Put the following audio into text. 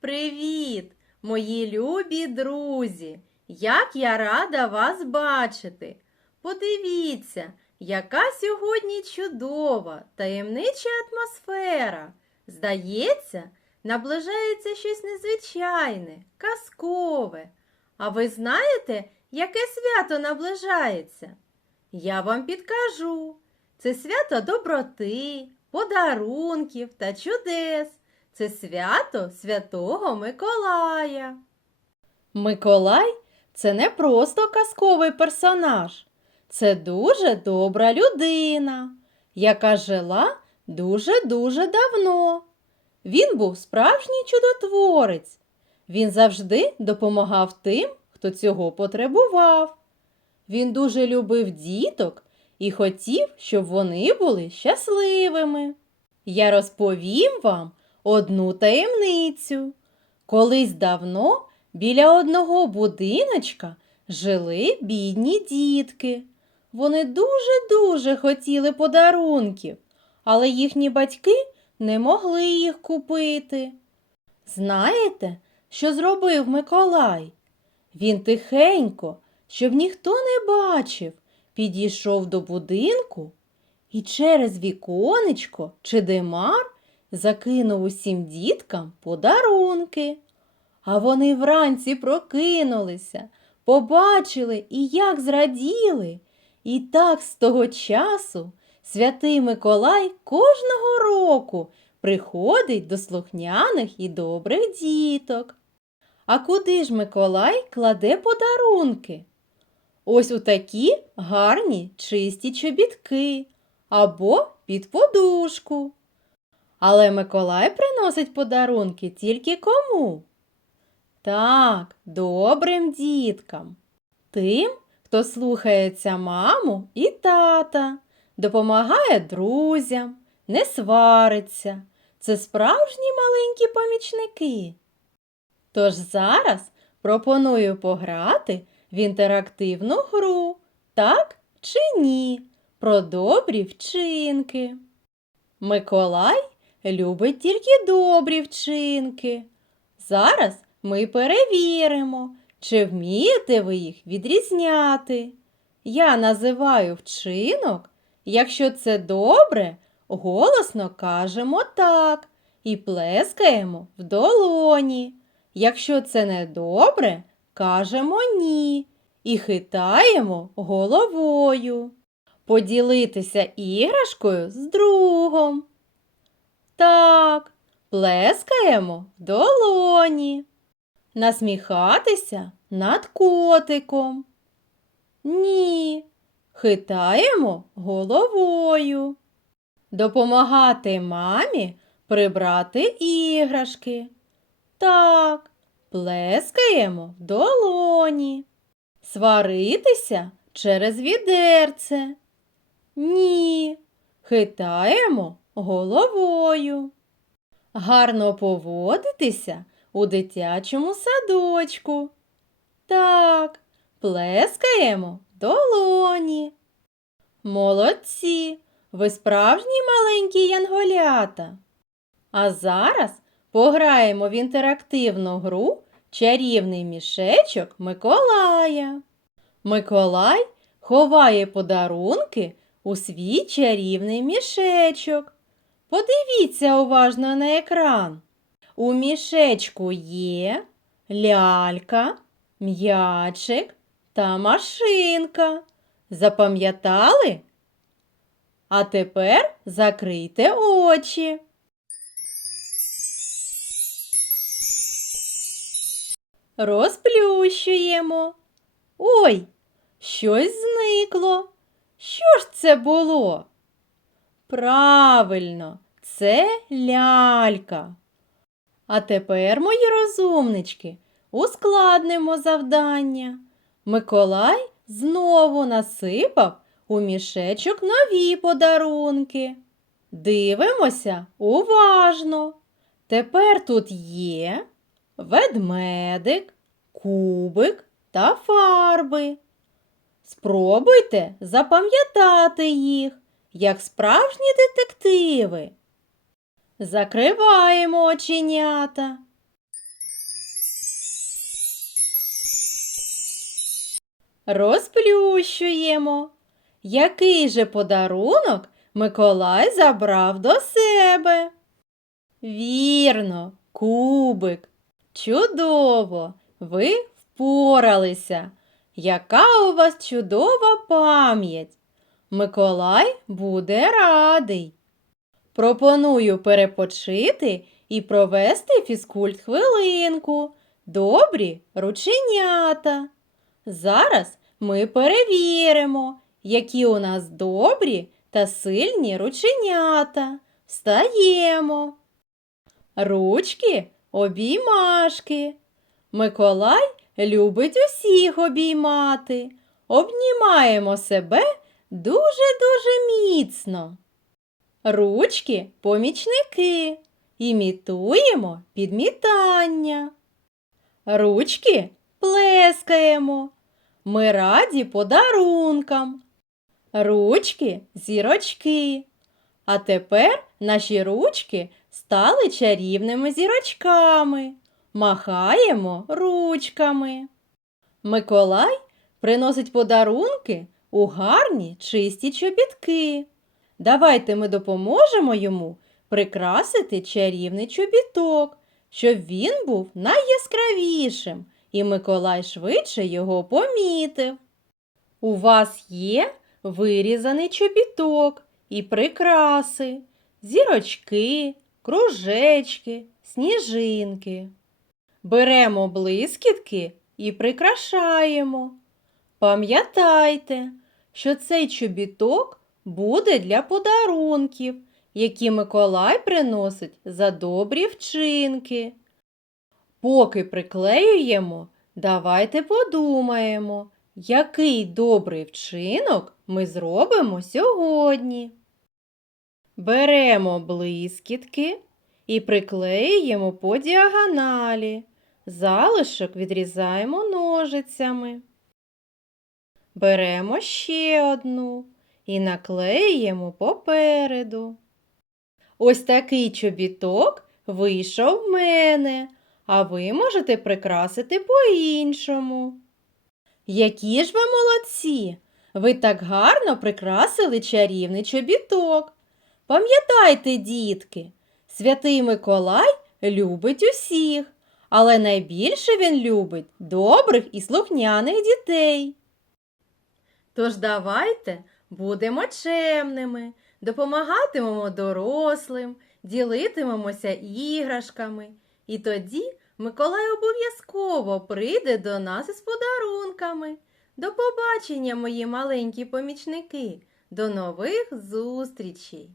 Привіт, мої любі друзі! Як я рада вас бачити! Подивіться, яка сьогодні чудова, таємнича атмосфера. Здається, наближається щось незвичайне, казкове. А ви знаєте, яке свято наближається? Я вам підкажу. Це свято доброти, подарунків та чудес. Це свято Святого Миколая. Миколай це не просто казковий персонаж. Це дуже добра людина, яка жила дуже-дуже давно. Він був справжній чудотворець. Він завжди допомагав тим, хто цього потребував. Він дуже любив діток і хотів, щоб вони були щасливими. Я розповім вам одну таємницю. Колись давно біля одного будиночка жили бідні дітки. Вони дуже-дуже хотіли подарунків, але їхні батьки не могли їх купити. Знаєте, що зробив Миколай? Він тихенько, щоб ніхто не бачив, підійшов до будинку і через віконечко чи димар закинув усім діткам подарунки. А вони вранці прокинулися, побачили і як зраділи. І так з того часу святий Миколай кожного року приходить до слухняних і добрих діток. А куди ж Миколай кладе подарунки? Ось у такі гарні чисті чобітки або під подушку. Але Миколай приносить подарунки тільки кому? Так, добрим діткам. Тим, хто слухається маму і тата, допомагає друзям, не свариться. Це справжні маленькі помічники. Тож зараз пропоную пограти в інтерактивну гру, так чи ні, про добрі вчинки. Миколай любить тільки добрі вчинки. Зараз ми перевіримо, чи вмієте ви їх відрізняти. Я називаю вчинок, якщо це добре, голосно кажемо так і плескаємо в долоні. Якщо це недобре, кажемо ні і хитаємо головою. Поділитися іграшкою з другом. Так, плескаємо долоні. Насміхатися над котиком. Ні. Хитаємо головою. Допомагати мамі прибрати іграшки. Так, плескаємо в долоні. Сваритися через відерце. Ні. Хитаємо головою. Гарно поводитися у дитячому садочку. Так, плескаємо долоні. Молодці, ви справжні маленькі янголята. А зараз пограємо в інтерактивну гру Чарівний мішечок Миколая. Миколай ховає подарунки у свій чарівний мішечок. Подивіться уважно на екран. У мішечку є лялька, м'ячик та машинка. Запам'ятали? А тепер закрийте очі. Розплющуємо. Ой, щось зникло. Що ж це було? Правильно, це лялька. А тепер, мої розумнички, ускладнимо завдання. Миколай знову насипав у мішечок нові подарунки. Дивимося уважно. Тепер тут є ведмедик, кубик та фарби. Спробуйте запам'ятати їх, як справжні детективи. Закриваємо оченята. Розплющуємо. Який же подарунок Миколай забрав до себе? Вірно, кубик. Чудово! Ви впоралися. Яка у вас чудова пам'ять? Миколай буде радий. Пропоную перепочити і провести фізкульт хвилинку. Добрі рученята. Зараз ми перевіримо, які у нас добрі та сильні рученята. Встаємо. Ручки обіймашки. Миколай любить усіх обіймати. Обнімаємо себе дуже-дуже міцно. Ручки помічники. Імітуємо підмітання. Ручки плескаємо. Ми раді подарункам. Ручки зірочки. А тепер наші ручки стали чарівними зірочками. Махаємо ручками. Миколай приносить подарунки у гарні чисті чобітки. Давайте ми допоможемо йому прикрасити чарівний чобіток, щоб він був найяскравішим, і Миколай швидше його помітив. У вас є вирізаний чобіток і прикраси, зірочки, кружечки, сніжинки. Беремо блискітки і прикрашаємо. Пам'ятайте, що цей чобіток буде для подарунків, які Миколай приносить за добрі вчинки. Поки приклеюємо, давайте подумаємо, який добрий вчинок ми зробимо сьогодні. Беремо блискітки і приклеюємо по діагоналі. Залишок відрізаємо ножицями. Беремо ще одну і наклеїмо попереду. Ось такий чобіток вийшов в мене, а ви можете прикрасити по-іншому. Які ж ви молодці! Ви так гарно прикрасили чарівний чобіток. Пам'ятайте, дітки, святий Миколай любить усіх, але найбільше він любить добрих і слухняних дітей. Тож давайте будемо чемними, допомагатимемо дорослим, ділитимемося іграшками. І тоді Миколай обов'язково прийде до нас із подарунками. До побачення, мої маленькі помічники. До нових зустрічей!